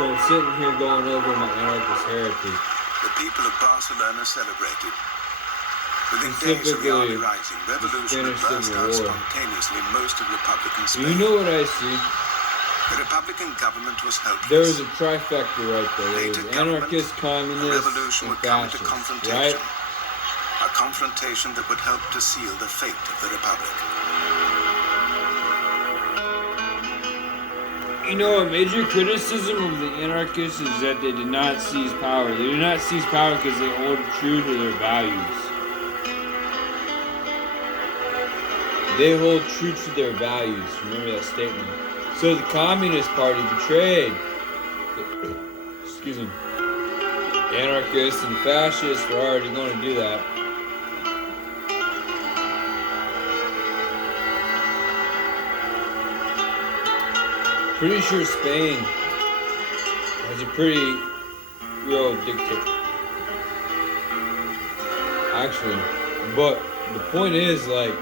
So I'm sitting here going over my anarchist heritage. The people of Barcelona celebrated. Within days of the army rising, revolution had burst out spontaneously most of Republican Spain. You know what I see? The Republican government was helpless. There was a trifecta right there. There was anarchist, communist, and fascist, right? A confrontation that would help to seal the fate of the Republic. You know, a major criticism of the anarchists is that they did not seize power. They did not seize power because they hold true to their values. They hold true to their values. Remember that statement. So the Communist Party betrayed, excuse me, anarchists and fascists were already going to do that. Pretty sure Spain has a pretty real dictator. Actually, but the point is, like,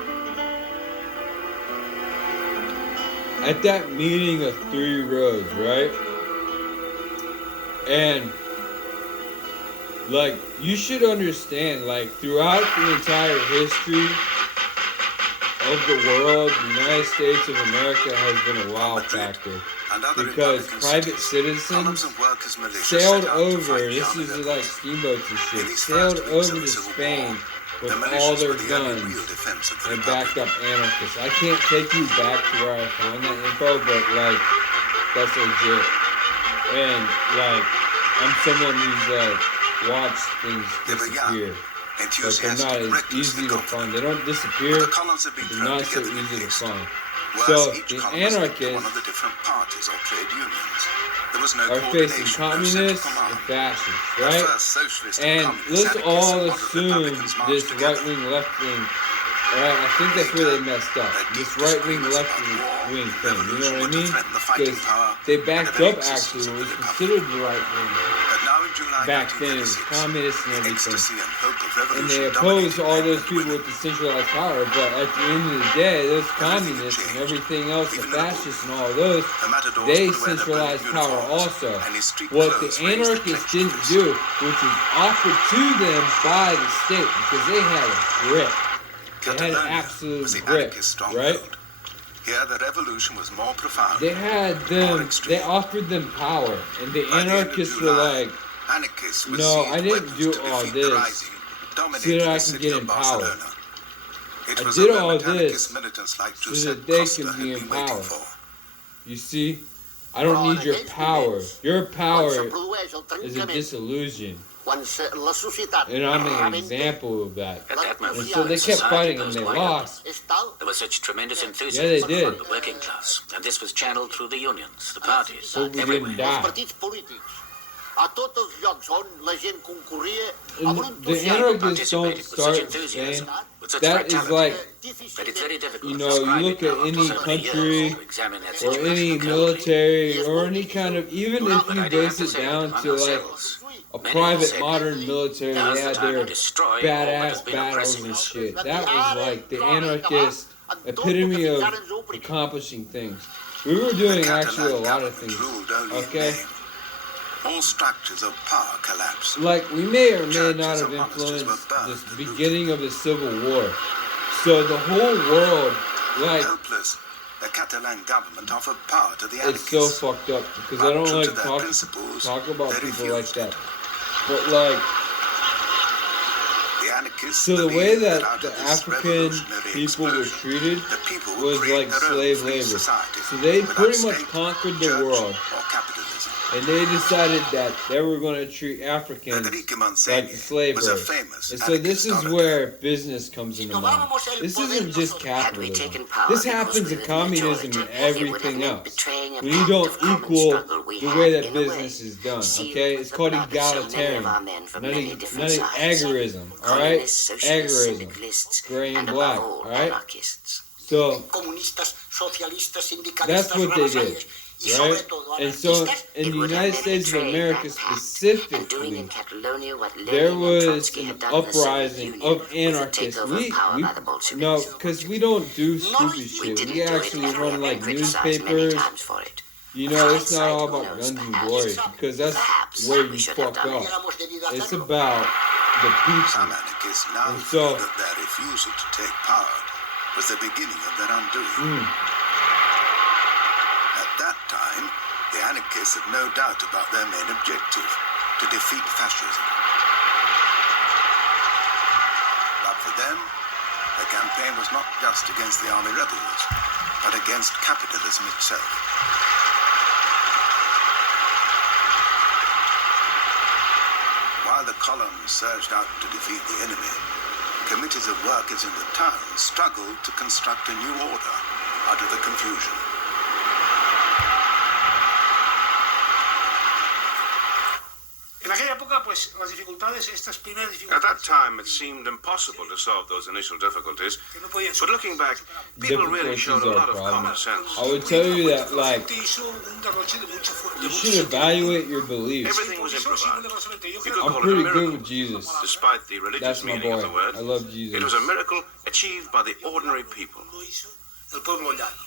at that meeting of Three Roads, right? And, like, you should understand, like, throughout the entire history of the world, the United States of America has been a wow factor. Because private citizens sailed over, this is like steamboats and shit, sailed over to Spain with all their guns and backed up anarchists. I can't take you back to where I found that info, but like, that's legit. And like, I'm someone who's like, watched things disappear. But they're not as easy to find. They don't disappear, but they're not so easy to find. So the anarchists are facing communists and fascists, right? And let's all assume this right-wing, left-wing. Alright, I think that's where they messed up. This right-wing, left-wing thing, you know what I mean? Because they backed up actually what was considered the right-wing. Back then it was communists and everything. And they opposed all those people with the centralized power, but at the end of the day, those communists and everything else, the fascists and all those, they centralized power also. What the anarchists didn't do, which was offered to them by the state, because they had a grip. They had an absolute grip, right? Here the revolution was more profound. They had them, they offered them power, and the anarchists were like, no, I didn't do all this so that I can get in power. I did all this so that they can be in power. You see, I don't need your power. Your power is a disillusion. And I'm an example of that. And so they kept fighting and they lost. There was such tremendous enthusiasm did. from the working class, and this was channeled through the unions, the parties, But we everywhere. didn't die. The anarchists don't start saying that is like, But it's very difficult you to know, you describe look it at now any after so many country years to examine that or situation any closely. military or any kind of, even if But you I do have base to it say down that to among like ourselves, a many private said, modern military, "Now's they the had time their to destroy all that has badass been battles oppressing and us." shit. That was like the anarchist epitome of accomplishing things. We were doing actually a lot of things, okay? All structures of power collapsed. Like, we may or may not have influenced the beginning of the Civil War. So the whole world, like, Helpless, the Catalan government offered power to the it's so anarchists. fucked up because I don't True like to their talk principles, about they people like refused that. it. But like, The anarchists so the way believed that out the of this African revolutionary people were explosion, treated the people would was create like their own slave free labor. society So they without pretty much state, conquered the church, world. or capitalism. And they decided that they were going to treat Africans Federico like Montseny the slave was a race. famous And so this is anarchist where business comes into mind. This isn't just capitalism. This happens in communism and everything else. When you don't equal the way that business is done, okay? It's called egalitarian, not agorism, alright? Agorism, gray and black, alright? So, that's what they did. Right? And so, in the United States of America specifically, there was an uprising of anarchists. No, because we don't do stupid shit. We actually run like newspapers You know, it's not all about guns and glory, because that's where you fuck up. It's about the people. Some anarchists now And feel so- that their refusal to take power was the beginning of their undoing. At that time, the anarchists had no doubt about their main objective, to defeat fascism. But for them, the campaign was not just against the army rebels, but against capitalism itself. While the columns surged out to defeat the enemy, committees of workers in the town struggled to construct a new order out of the confusion. En aquella época, pues, las dificultades, estas primeras At that dificultades, time, it seemed impossible to solve those initial difficulties, que no podían but looking back, people really Difficulties showed a are lot of common problems. sense. I would tell you that, like, hizo un derroche de mucho you should evaluate your beliefs. Everything was improvised. Yo You creo could I'm call it a pretty good miracle. with Jesus. Despite the religious That's my meaning of boy. the word, I love it Jesus. was a miracle achieved by the ordinary people. lo hizo el pueblo llano.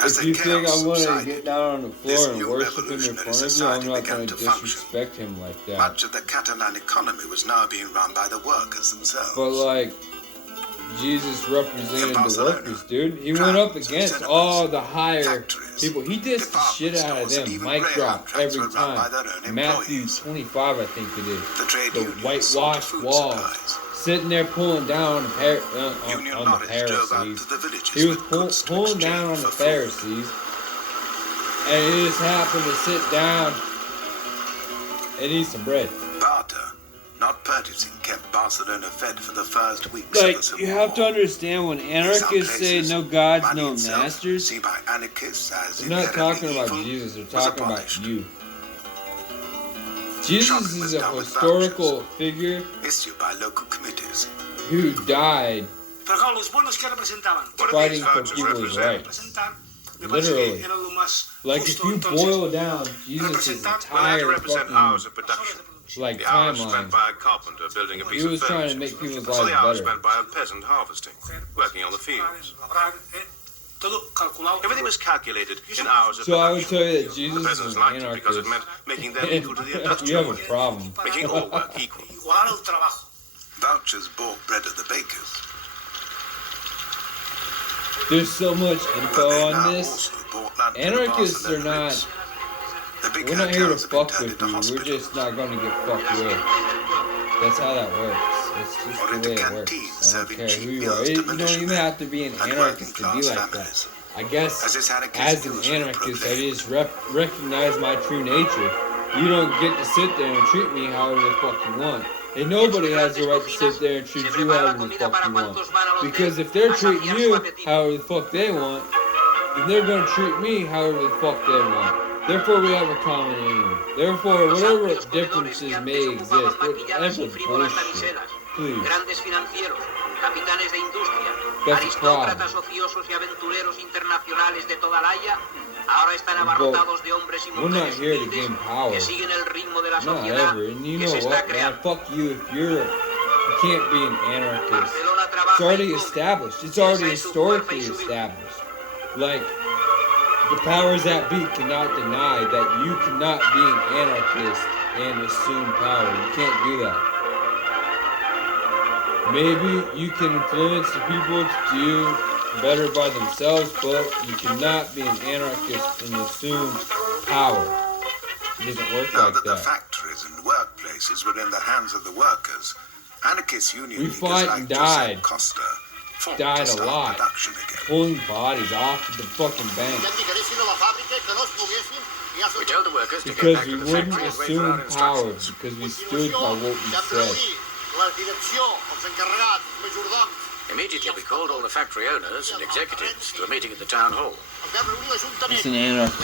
As If the you think chaos I'm going to subsided, get down on the this floor and new worship him in revolutionary front of you, I'm society not began going to to function. disrespect him like that. much of the Catalan economy was now being run by the workers themselves. But like, Jesus represented the Barcelona, workers, dude. He went up against all the higher factories, people. He dissed the shit out of department stores, and them. even Mic Greyhound drop trains every were run by time. their own Matthew employees. 25, I think it is. The trade The unions whitewashed sorted food walls. supplies. Sitting there pulling down on the, Union on the lorries drove out Pharisees. to the villages He was with goods to pulling down on exchange the for food. Pharisees. And he just happened to sit down and eat some bread. Barter, not purchasing, kept Barcelona fed for the first weeks Like, of the Civil you have to War. understand, when In some anarchists say places, no gods, money no itself, masters, seen by anarchists as they're not inherently talking about evil, Jesus, they're was talking about abolished. you. Jesus Shopping was is a done with historical figure Issued by local committees. who died Pero claro, los buenos que representaban. What did fighting these for vouchers people's represent? rights. Representar, me parece Literally. que era lo más Like, if justo you entonces. boil down Jesus' Well, they had to entire represent hours fucking, of production. like, The hours spent timeline, by a carpenter building a piece he of was trying to furniture. make people's Or the hours lives spent better. by a peasant harvesting, working on the fields. Labrar, todo calculado. Everything was calculated in hours of So I would production. tell you that The Jesus is peasants an liked it because anarchist. it meant making them equal to the You industrial have a workers, problem. making all work equal. Igualar el trabajo. Vouchers bought bread at the bakers. There's so much But info they on now this. also bought land to the Anarchists are Barcelona not. Ritz. The big We're not here to hotels have been fuck turned with into you. We're hospitals. just not going to get fucked with. That's how that works. It's just Or the into way it canteens works. I don't serving care cheap who you meals are. to You don't militia even have to be an and anarchist to be working-class like that. families. I guess As this anarchist as an usually anarchist, I proclaimed. just recognize my true nature. You don't get to sit there and treat me however the fuck you want. And nobody has the right to sit there and treat you however the fuck you want. Because if they're treating you however the fuck they want, then they're going to treat me however the fuck they want. Therefore, we have a common enemy. Therefore, whatever differences may exist, whatever bullshit, please. Grandes financieros, capitanes de industria, That's a aristócratas problem. ociosos y aventureros internacionales de toda la haya, ahora están abarrotados de hombres y We're not mujeres here to humildes gain power. que siguen el ritmo de la Not sociedad ever. And you que know se está what, man? creando. Fuck you if you can't be an anarchist. Barcelona It's trabaja already y come, established. It's piensa already en su fuerza y historically su virtud. established. Like, the powers that be cannot deny that you cannot be an anarchist and assume power. You can't do that. Maybe you can influence the people to do better by themselves, but you cannot be an anarchist and assume power. It doesn't work Now like that the that. factories and workplaces were in the hands of the workers, anarchist union We leaders fought like and Josep died. Costa fought Died to a start lot. production again. Pulling bodies off the fucking bank. We told the workers to get Because back we to the wouldn't factory and wait for our assume power, instructions. because we stood by what we said. Immediately we called all the factory owners and executives to a meeting at the town hall. It's an anarchist.